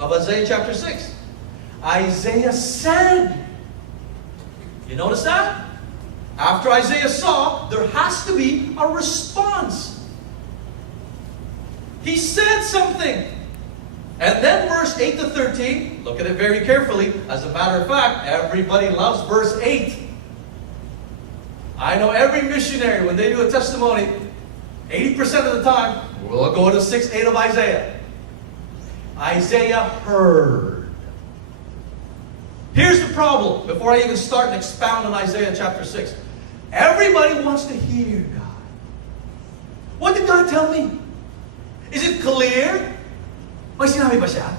of Isaiah chapter 6. Isaiah said. You notice that? After Isaiah saw, there has to be a response. He said something. And then verse 8 to 13, look at it very carefully. As a matter of fact, everybody loves verse 8. I know every missionary, when they do a testimony, 80% of the time, we'll go to 6:8 of Isaiah. Isaiah heard. Here's the problem, before I even start and expound on Isaiah chapter 6. Everybody wants to hear God. What did God tell me? Is it clear? May sinabi ba siya?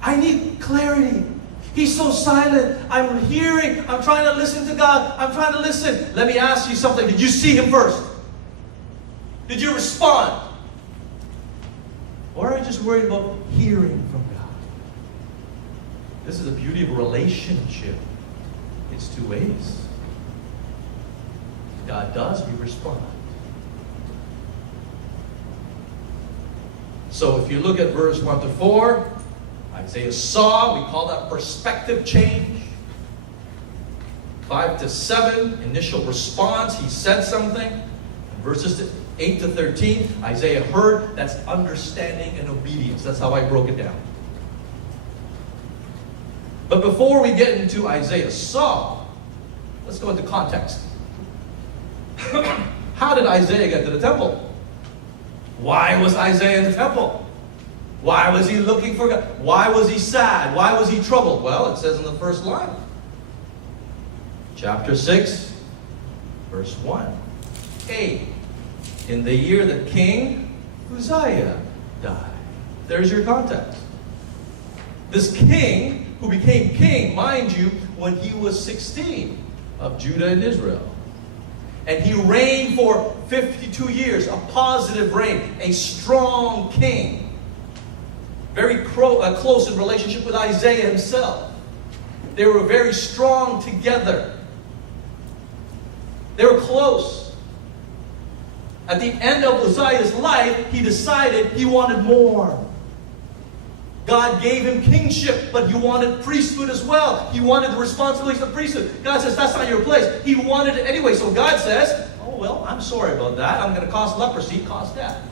I need clarity. He's so silent. I'm hearing. I'm trying to listen to God. I'm trying to listen. Let me ask you something. Did you see Him first? Did you respond? Or are you just worried about hearing from God? This is the beauty of a relationship. It's two ways. God does, we respond. So if you look at verse 1 to 4, Isaiah saw, we call that perspective change. 5 to 7, initial response, he said something. And verses 8 to 13, Isaiah heard, that's understanding and obedience. That's how I broke it down. But before we get into Isaiah saw, let's go into context. How did Isaiah get to the temple? Why was Isaiah in the temple? Why was he looking for God? Why was he sad? Why was he troubled? Well, it says in the first line. Chapter 6, verse 1. A. In the year that King Uzziah died. There's your context. This king, who became king, mind you, when he was 16 of Judah and Israel. And he reigned for 52 years, a positive reign, a strong king. Very close in relationship with Isaiah himself. They were very strong together. They were close. At the end of Uzziah's life, he decided he wanted more. God gave him kingship, but he wanted priesthood as well. He wanted the responsibilities of priesthood. God says, that's not your place. He wanted it anyway. So God says, oh, well, I'm sorry about that. I'm going to cause leprosy, cause death.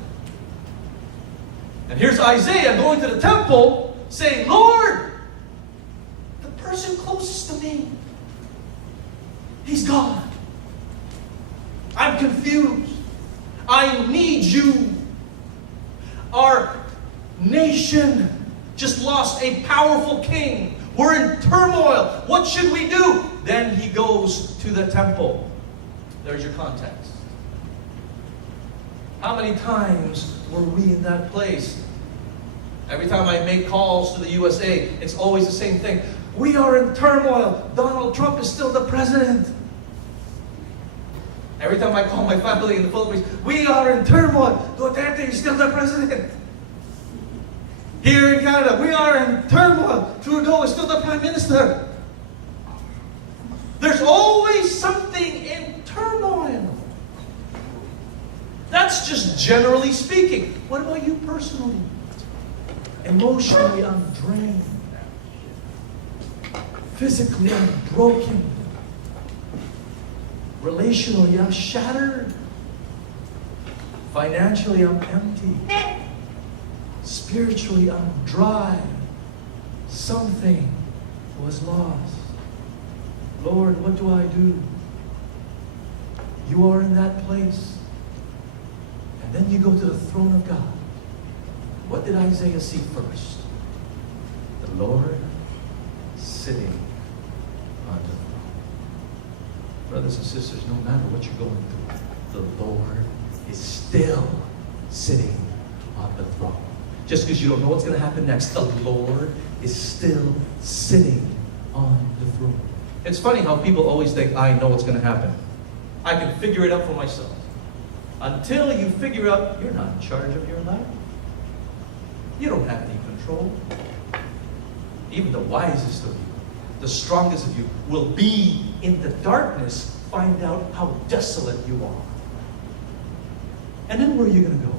And here's Isaiah going to the temple saying, Lord, the person closest to me, he's gone. I'm confused. I need you. Our nation just lost a powerful king. We're in turmoil. What should we do? Then he goes to the temple. There's your context. How many times were we in that place? Every time I make calls to the USA, it's always the same thing. We are in turmoil. Donald Trump is still the president. Every time I call my family in the Philippines, we are in turmoil. Duterte is still the president. Here in Canada, we are in turmoil. Trudeau is still the Prime Minister. There's always something in turmoil. That's just generally speaking. What about you personally? Emotionally, I'm drained. Physically, I'm broken. Relationally, I'm shattered. Financially, I'm empty. Spiritually, I'm dry. Something was lost. Lord, what do I do? You are in that place. And then you go to the throne of God. What did Isaiah see first? The Lord sitting on the throne. Brothers and sisters, no matter what you're going through, the Lord is still sitting on the throne. Just because you don't know what's going to happen next, the Lord is still sitting on the throne. It's funny how people always think, I know what's going to happen. I can figure it out for myself. Until you figure out you're not in charge of your life. You don't have any control. Even the wisest of you, the strongest of you, will be in the darkness, find out how desolate you are. And then where are you going to go?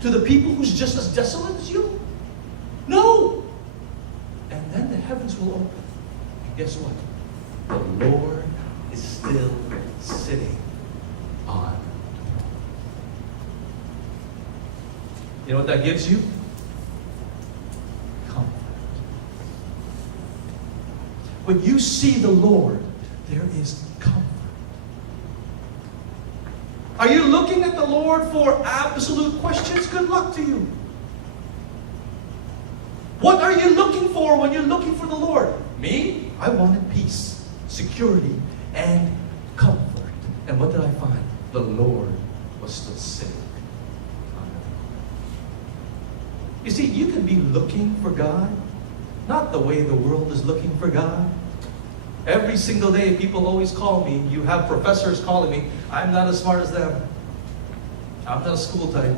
to the people who's just as desolate as you? No. And then the heavens will open. And guess what? The Lord is still sitting on the throne. You know what that gives you? Comfort. When you see the Lord, there is comfort. Are you looking at the Lord for absolute questions? Good luck to you. What are you looking for when you're looking for the Lord? Me? I wanted peace, security, and comfort. And what did I find? The Lord was still sitting on the throne. You see, you can be looking for God, not the way the world is looking for God. Every single day, people always call me. You have professors calling me. I'm not as smart as them. I'm not a school type.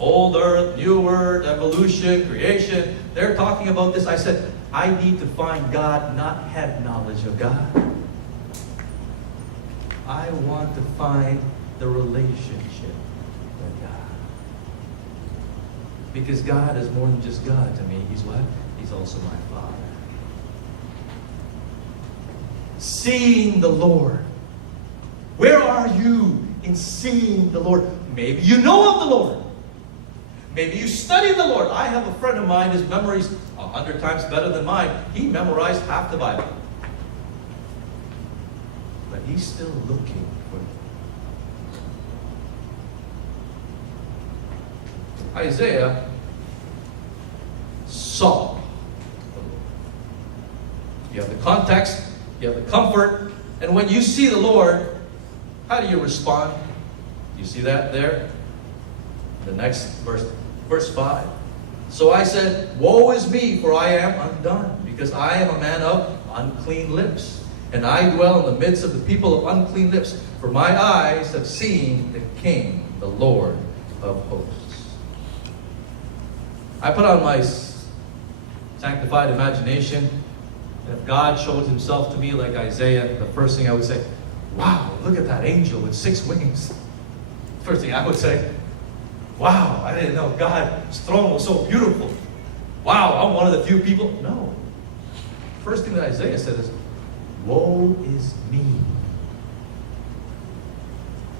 Old earth, new earth, evolution, creation. They're talking about this. I said, I need to find God, not have knowledge of God. I want to find the relationship with God. Because God is more than just God to me. He's what? He's also my Father. Seeing the Lord. Where are you in seeing the Lord? Maybe you know of the Lord. Maybe you study the Lord. I have a friend of mine, his memory's 100 times better than mine. He memorized half the Bible. But he's still looking for it. Isaiah saw the Lord. You have the context, you have the comfort, and when you see the Lord, how do you respond? Do you see that there? The next verse, verse 5. So I said, woe is me, for I am undone, because I am a man of unclean lips, and I dwell in the midst of the people of unclean lips, for my eyes have seen the King, the Lord of hosts. I put on my sanctified imagination, and if God showed himself to me like Isaiah, the first thing I would say, wow, look at that angel with 6 wings. First thing I would say, wow, I didn't know God's throne was so beautiful. Wow, I'm one of the few people. No. First thing that Isaiah said is, woe is me.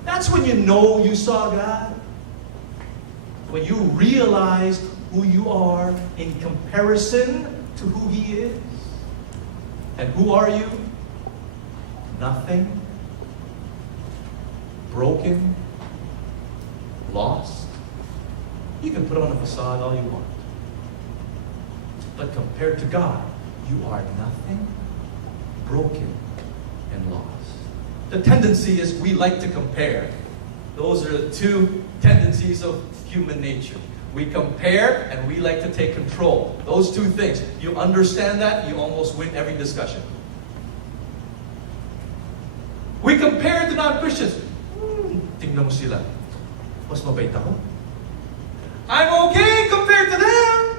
That's when you know you saw God. When you realize who you are in comparison to who He is. And who are you? Nothing. Broken. Lost. You can put on a facade all you want. But compared to God, you are nothing, broken, and lost. The tendency is we like to compare. Those are the two tendencies of human nature. We compare and we like to take control. Those two things. You understand that, you almost win every discussion. We compare to non-Christians. Tingnan mo sila. Mas mabait ako. I'm okay compared to them.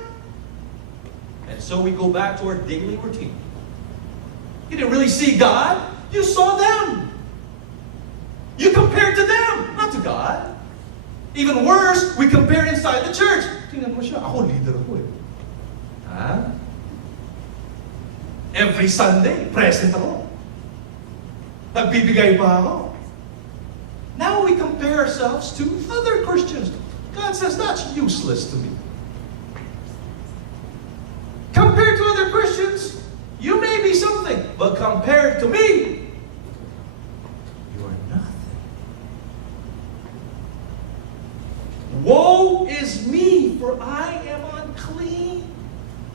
And so we go back to our daily routine. You didn't really see God. You saw them. You compared to them, not to God. Even worse, we compare inside the church. Tingnan mo siya, ako leader ako eh. Ha? Every Sunday, present ako. Nagbibigay pa ako. Now we compare ourselves to other Christians. God says, that's useless to me. Compared to other Christians, you may be something, but compared to me, you are nothing. Woe is me, for I am unclean.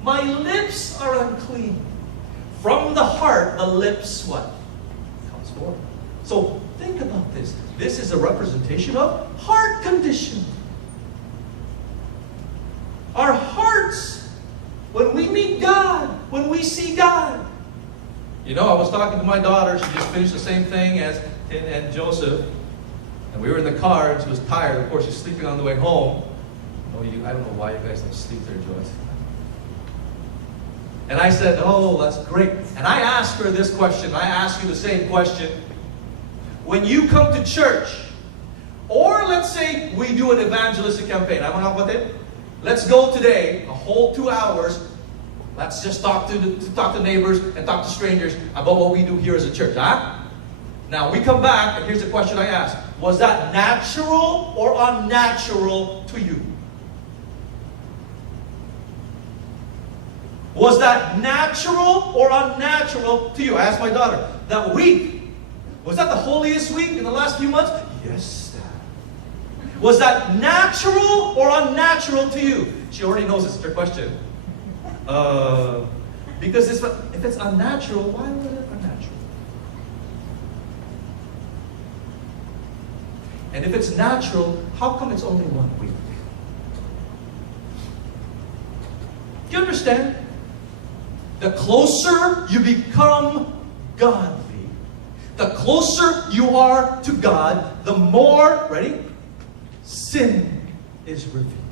My lips are unclean. From the heart, the lips, what? Comes forth. So, think about this. This is a representation of heart condition. Our hearts, when we meet God, when we see God. You know, I was talking to my daughter. She just finished the same thing as Tin and Joseph. And we were in the car, and she was tired. Of course, she's sleeping on the way home. Oh, I don't know why you guys don't sleep there, Joyce. And I said, oh, that's great. And I asked her this question. I ask you the same question. When you come to church, or let's say we do an evangelistic campaign. Ah, mga kapatid, let's go today, a whole 2 hours. Let's just talk to neighbors and talk to strangers about what we do here as a church. Huh? Now, we come back, and here's the question I asked. Was that natural or unnatural to you? Was that natural or unnatural to you? I asked my daughter, that week, was that the holiest week in the last few months? Yes, Dad. Was that natural or unnatural to you? She already knows it's her question. Because if it's unnatural, why was it unnatural? And if it's natural, how come it's only 1 week? Do you understand? The closer you become godly, the closer you are to God, the more, ready? Sin is revealed.